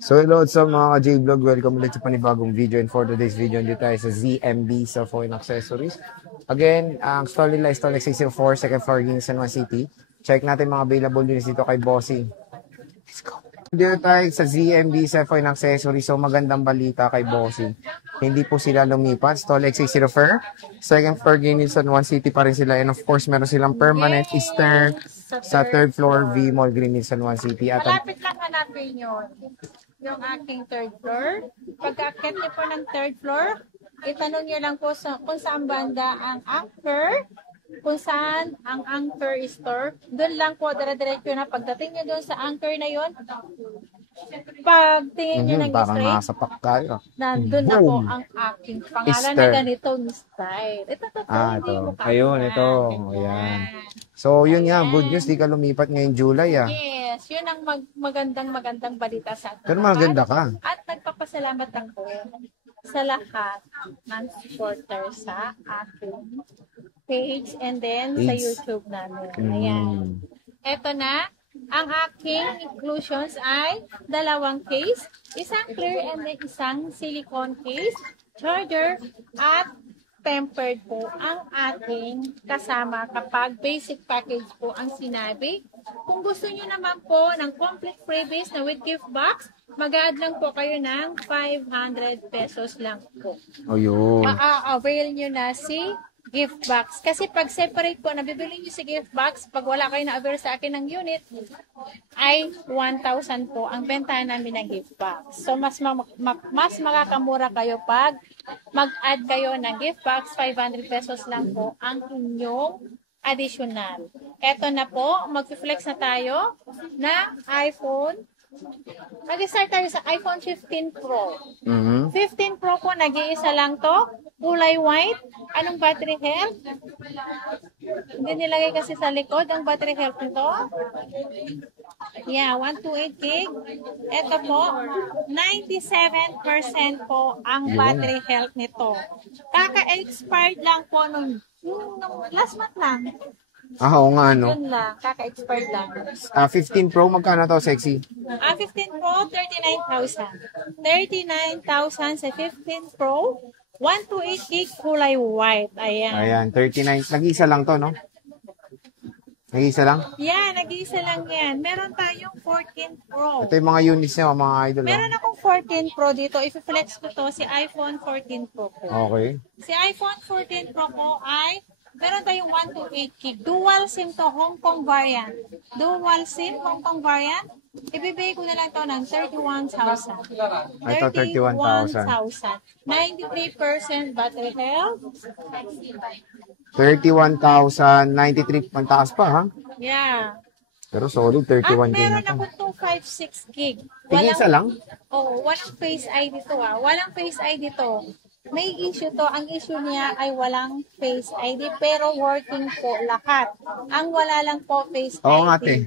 So hello sa mga J-Vlog, welcome ulit sa panibagong video, and for today's video, dito tayo sa ZMB sa phone accessories. Again, ang store nila is store 604, second floor, San Juan City. Check natin mga available units dito kay Bossing. Let's go. Dito tayo sa ZMB sa phone accessories. So magandang balita kay Bossing. Hindi po sila lumipat. Store 604, second floor, San Juan City pa rin sila. And of course, meron silang permanent Easter sa third floor, V Mall, Green San Juan City. At malapit lang hanapin yun. Yung aking third floor. Pagka-akit niyo po ng third floor, itanong niyo lang po kung saan banda ang anchor, kung saan ang anchor store. Doon lang po, dire-diretso na. Pagdating niyo doon sa anchor na yon, pagtingin niyo ng parang straight, nakasapak tayo. nandun na po ang aking pangalan na ganitong style. Ito to, hindi mo kaya. Ayun, ito. Ayan. So, yun nga, good news, di ka lumipat ngayong July, ah. Yes, yun ang magandang balita sa atin. Pero maganda ka. At nagpapasalamat ako sa lahat ng supporter sa aking page and then sa YouTube namin. Ayan. Ito na, ang aking inclusions ay dalawang case, isang clear and then isang silicone case, charger, at tempered po ang ating kasama kapag basic package po ang sinabi. Kung gusto nyo naman po ng complete freebies na with gift box, mag-add lang po kayo ng 500 pesos lang po. Ayun. Avail nyo na si gift box. Kasi pag separate po, nabibili nyo si gift box, pag wala kayo na-avail sa akin ng unit, ay 1,000 po ang bentahan namin ng gift box. So, mas makakamura kayo pag mag-add kayo ng gift box, 500 pesos lang po ang inyong additional. Eto na po, mag-flex na tayo na iPhone. Mag-start tayo sa iPhone 15 Pro. 15 Pro po, nag-iisa lang to. Kulay white. Anong battery health? Hindi nilagay kasi sa likod ang battery health nito. Yeah, 128 gig. Ito po, 97% po ang battery health nito. Kaka-expired lang po nung last month lang. Oo nga, ano. Yun lang, kaka-expired lang. 15 Pro, magkano to, sexy? 15 Pro, 39,000. 39,000 sa 15 Pro. 128 gig kulay white. Ayan. Ayan, 39. Nag-iisa lang to, no? Nag-iisa lang? Yan, nag-iisa lang yan. Meron tayong 14 Pro. Ito yung mga units niya, mga idol. Meron akong 14 Pro dito. I-flex ko to si iPhone 14 Pro po. Okay. Si iPhone 14 Pro po ay meron tayong 128 gig. Dual SIM to, Hong Kong variant. Dual SIM, Hong Kong variant. Ibibigay ko na lang to ng 31,000. Ito, 31,000. 93% battery health. 31,000, 93, pantaas pa, ha? Yeah. Pero solid, 31 At din meron na to. ako 256 gig. Tingin lang? Oo, walang Face ID to ah. Walang Face ID to. May issue to. Ang issue niya ay walang Face ID pero working po lahat. Ang wala lang po Face ID. Oo nga, te.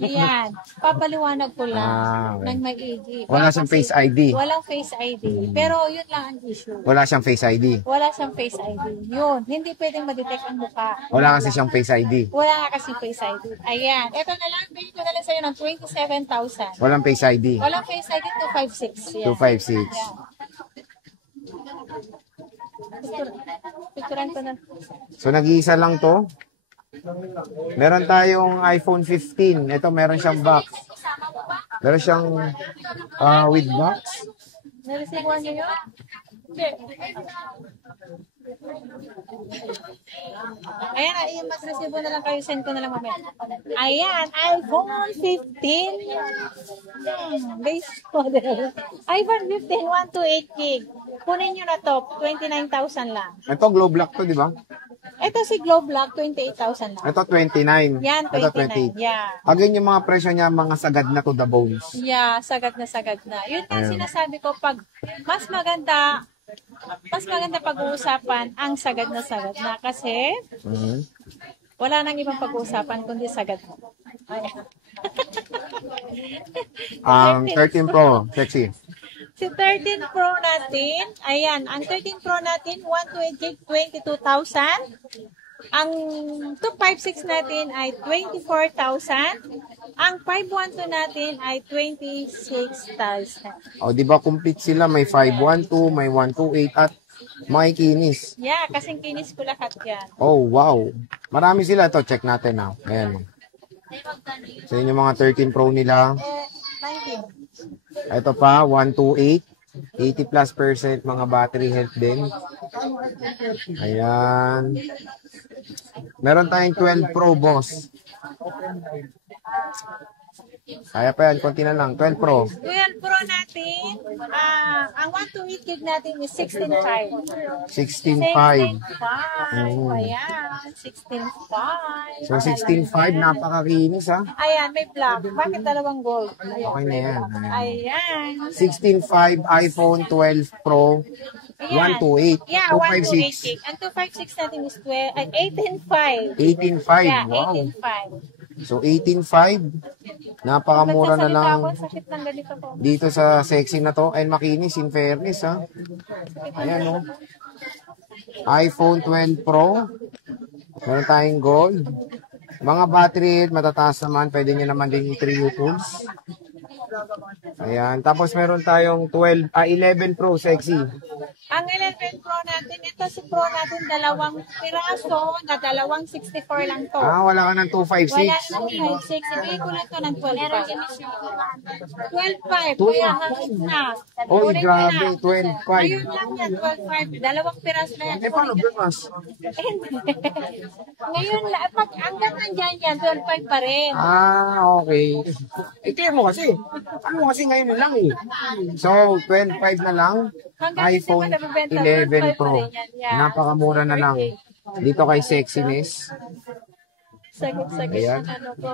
Yan. Papaliwanag ko lang okay. ng maigi. Wala siyang Face ID. Walang Face ID. Pero yun lang ang issue. Wala siyang Face ID. Wala siyang Face ID. Yun. Hindi pwedeng ma-detect ang mukha. Wala kasi siyang Face ID. Wala nga kasi Face ID. Ayan. Ito na lang. Bigyan ko na lang sa'yo ng 27,000. Walang Face ID. Walang Face ID, 256. Yan. 256. Yan. Picturean ko na. So, nag-iisa lang to. Meron tayong iPhone 15. Ito, meron siyang box. Meron siyang with box. Naresibuan niyo yun? Hindi. Ayan, ayan, mag-resibo na lang kayo. Send ko na lang mamaya. Ayan, iPhone 15. Guys, iPhone 15, 128 gig. Kunin nyo na to, 29,000 lang. Ito, Globe Lock to, di ba? Ito si Globe Lock, 28,000 lang. Ito, 29. Yan, Ito, 29. 28. Yeah. Again, yung mga presyo niya, mga sagad na to the bones. Yeah, sagad na sagad na. Yun ang sinasabi ko, pag mas maganda pag-uusapan ang sagad na kasi wala nang ibang pag-uusapan kundi sagad na. Ang 13 Pro, sexy. Si 13 Pro natin, ayan, ang 13 Pro natin, 128 gig, 22,000. Ang 256 natin ay 24,000. Ang 512 natin ay 26,000. O, di ba complete sila? May 512, may 128, at may kinis. Yeah, kasing kinis ko lahat yan. Oh, wow. Marami sila to. Check natin na. Ayan. Sa inyo mga 13 Pro nila. 19. Ito pa, 128. 80+% mga battery health din. Ayan. Meron tayong 12 Pro, boss. Kaya pa yan, konti na lang. 12 Pro. 12 Pro natin, ang 128 gig natin is 16.5. 16.5. 16.5. Ayan, 16.5. So, 16.5, napakakinis, ha? Ayan, may black. Bakit dalawang gold? Okay na yan. Ayan. 16.5 iPhone 12 Pro. Ayan. 128. Yeah, 128 gig. Ang 256 natin is 18.5. 18.5. Yeah, Wow. 18.5. So, 18.5. Napakamura na lang Sakit ng ganito po. dito sa sexy na to. And makinis, in fairness, ha? Ayan, oh. iPhone 12 Pro. Meron tayong gold. Mga battery health, matataas naman. Pwede nyo naman din i-3 tools. Ayan. Tapos meron tayong 11 Pro sexy. Ang 11 Pro natin, ito si Pro natin, dalawang piraso na dalawang 64 lang to. Ah, wala ka ng Wala 256. na 5.6. Ibigay ko lang to ng 12.5. 12.5. 12.5. Kaya hanggang na. Oy, Kunin mo grabe. na. 12.5. Ayun lang yan, 12.5. Dalawang piraso na yan. Eh, paano bumas? Ngayon, pag hanggang nandyan yan, 12.5 pa rin. Ah, okay. Ito mo kasi. Ano kasi ngayon lang eh. So, 12.5 na lang. Hanggang iPhone hindi mo nabibenta, 11 12.5 pa Pro. rin yan. Yeah. Napakamura na lang. Dito kay Sexiness. Sagit-sagit Ayan. na ano ko.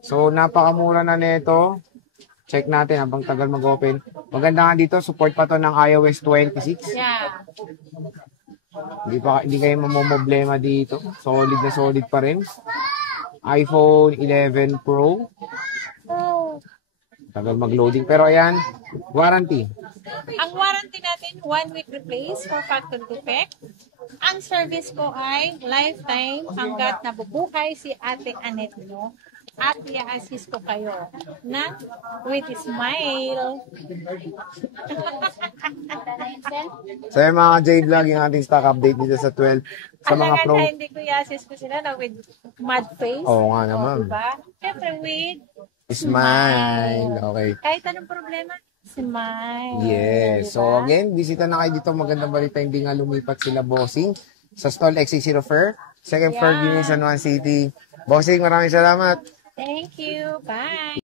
So, napakamura na nito. Check natin habang tagal mag-open. Maganda nga dito, support pa to ng iOS 26. Yeah. Hindi kayo mamomblema dito. Solid na solid pa rin. iPhone 11 Pro. Oh. Tagal mag-loading. Pero ayan, warranty. Ang warranty natin, 1 week replace for factory defect. Ang service ko ay lifetime hanggat nabubuhay si Ate Anet nyo. At i-assist ko kayo na with a smile. So yung mga J-Vlog, yung ating stock update dito sa 12. Sa mga Pro. Alangan na hindi ko i-assist ko sila na with mad face. Oo nga naman. Diba? Siyempre with Smile. Okay. kahit anong problema, smile. Yes. Diba? So again, bisita na kayo dito. Magandang balita, hindi nga lumipat sila bossing sa stall X60 Fair. Second floor, San Juan City. Bossing, maraming salamat. Thank you. Bye.